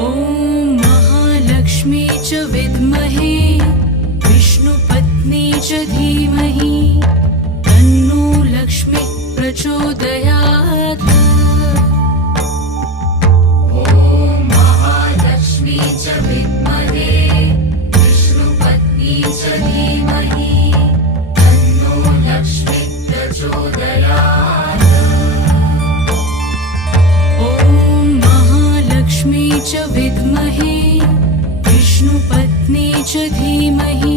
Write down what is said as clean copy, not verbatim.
ॐ महालक्ष्मी च विद्महे विष्णुपत्नी च धीमहि तन्नो लक्ष्मी प्रचोदयात्। ॐ महालक्ष्मी च विद्महे विष्णुपत्नी च धीमहि तन्नो लक्ष्मी प्रचोदयात्। ॐ महालक्ष्मी च विद्महे विष्णुपत्नी च धीमहि